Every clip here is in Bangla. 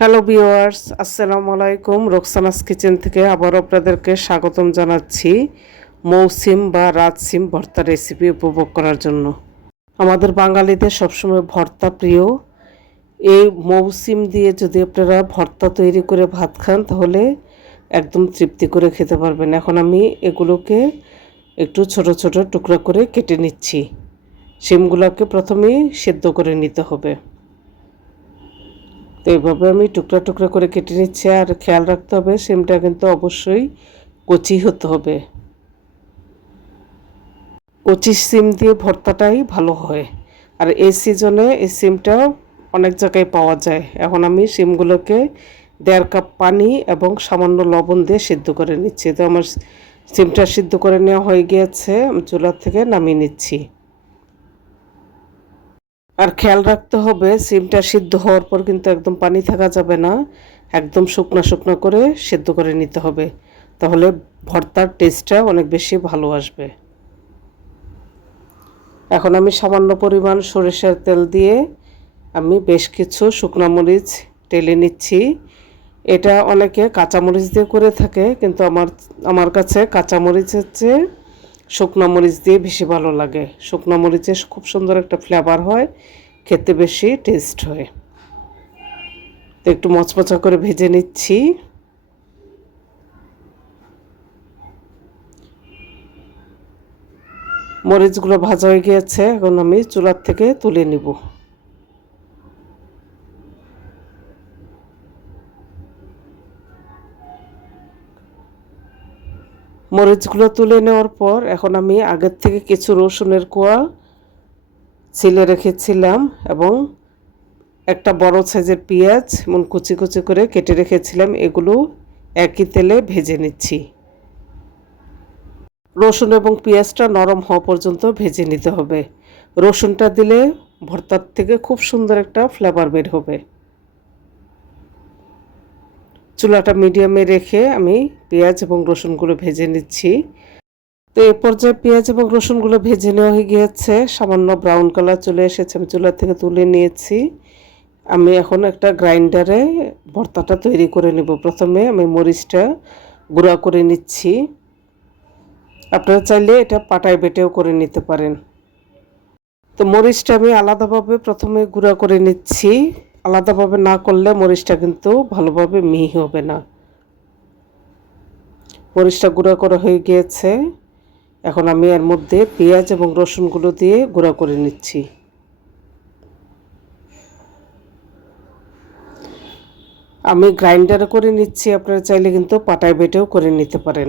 হ্যালো ভিওয়ার্স আসসালামু আলাইকুম। রোকসানাস কিচেন থেকে আবার আপনাদেরকে স্বাগতম জানাচ্ছি মৌসিম বা রাজসিম ভর্তা রেসিপি উপভোগ করার জন্য। আমাদের বাঙালিদের সবসময় ভর্তা প্রিয়। এই মৌসিম দিয়ে যদি আপনারা ভর্তা তৈরি করে ভাত খান, তাহলে একদম তৃপ্তি করে খেতে পারবেন। এখন আমি এগুলোকে একটু ছোট ছোট টুকরা করে কেটে নিচ্ছি। সিমগুলোকে প্রথমেই সেদ্ধ করে নিতে হবে। তো এইভাবে আমি টুকরা টুকরা করে কেটে নিচ্ছি আর খেয়াল রাখতে হবে, সিমটা কিন্তু অবশ্যই কচি হতে হবে। কচি সিম দিয়ে ভর্তাটাই ভালো হয়। আর এই সিজনে এই সিমটা অনেক জায়গায় পাওয়া যায়। এখন আমি সিমগুলোকে দেড় কাপ পানি এবং সামান্য লবণ দিয়ে সিদ্ধ করে নিচ্ছি। তো আমার সিমটা সিদ্ধ করে নেওয়া হয়ে গিয়েছে, আমি চুলার থেকে নামিয়ে নিচ্ছি। আর খেয়াল রাখতে হবে, সিমটা সিদ্ধ হওয়ার পর কিন্তু একদম পানি থাকা যাবে না। একদম শুকনো শুকনো করে সিদ্ধ করে নিতে হবে। তাহলে ভর্তার টেস্টটা অনেক বেশি ভালো আসবে। এখন আমি সামান্য পরিমাণ সরিষার তেল দিয়ে আমি বেশ কিছু শুকনো মরিচ টেলে নিচ্ছি। এটা অনেকে কাঁচামরিচ দিয়ে করে থাকে, কিন্তু আমার আমার কাছে কাঁচামরিচ হচ্ছে শুকনো মরিচ দিয়ে বেশি ভালো লাগে। শুকনো মরিচে খুব সুন্দর একটা ফ্লেভার হয়, খেতে বেশি টেস্ট হয়। তো একটু মচমচা করে ভেজে নিচ্ছি। মরিচগুলো ভাজা হয়ে গিয়েছে, এখন আমি চুলার থেকে তুলে নিব। মরিচগুলো তুলে নেওয়ার পর এখন আমি আগের থেকে কিছু রসুনের কোয়া ছিলে রেখেছিলাম এবং একটা বড় সাইজের পেঁয়াজ এমন কুচি কুচি করে কেটে রেখেছিলাম, এগুলো একই তেলে ভেজে নিচ্ছি। রসুন এবং পেঁয়াজটা নরম হওয়া পর্যন্ত ভেজে নিতে হবে। রসুনটা দিলে ভর্তার থেকে খুব সুন্দর একটা ফ্লেভার বের হবে। চুলাটা মিডিয়ামে রেখে আমি পেঁয়াজ এবং রসুনগুলো ভেজে নিচ্ছি। তো এ পর্যায়ে পেঁয়াজ এবং রসুনগুলো ভেজে নেওয়া হয়ে গিয়েছে। সামান্য ব্রাউন কালার চলে এসেছে, আমি চুলা থেকে তুলে নিয়েছি। আমি এখন একটা গ্রাইন্ডারে ভর্তাটা তৈরি করে নেব। প্রথমে আমি মরিচটা গুঁড়া করে নিচ্ছি। আপনারা চাইলে এটা পাটায় বেটেও করে নিতে পারেন। তো মরিচটা আমি আলাদাভাবে প্রথমে গুঁড়া করে নিচ্ছি। আলাদাভাবে না করলে মরিচটা কিন্তু ভালোভাবে মিহি হবে না। মরিচটা গুঁড়া করা হয়ে গিয়েছে। এখন আমি এর মধ্যে পেঁয়াজ এবং রসুনগুলো দিয়ে গুঁড়া করে নিচ্ছি। আমি গ্রাইন্ডারে করে নিচ্ছি, আপনারা চাইলে কিন্তু পাটায় বেটেও করে নিতে পারেন।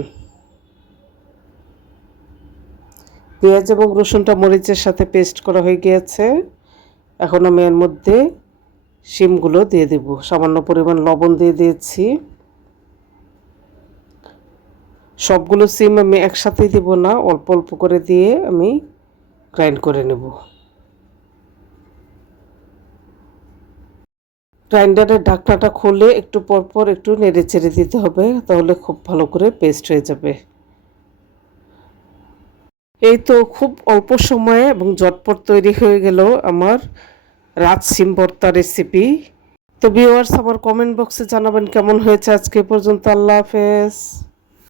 পেঁয়াজ এবং রসুনটা মরিচের সাথে পেস্ট করা হয়ে গিয়েছে। এখন আমি এর মধ্যে শিমগুলো দিয়ে দেব। সামান্য পরিমাণ লবণ দিয়ে দিয়েছি। সবগুলো সিম আমি একসাথে দিব না, অল্প অল্প করে দিয়ে আমি গ্রাইন্ড করে নেব। গ্রাইন্ডারের ঢাকনাটা খুলে একটু পরপর একটু নেড়ে চেড়ে দিতে হবে, তাহলে খুব ভালো করে পেস্ট হয়ে যাবে। এই তো খুব অল্প সময়ে এবং ঝটপট তৈরি হয়ে গেল আমার রাজ সিম ভর্তা রেসিপি তো ভিউয়ার্স আমার কমেন্ট বক্সে জানাবেন কেমন হয়েছে আজকে পর্যন্ত। আল্লাহ হাফেজ।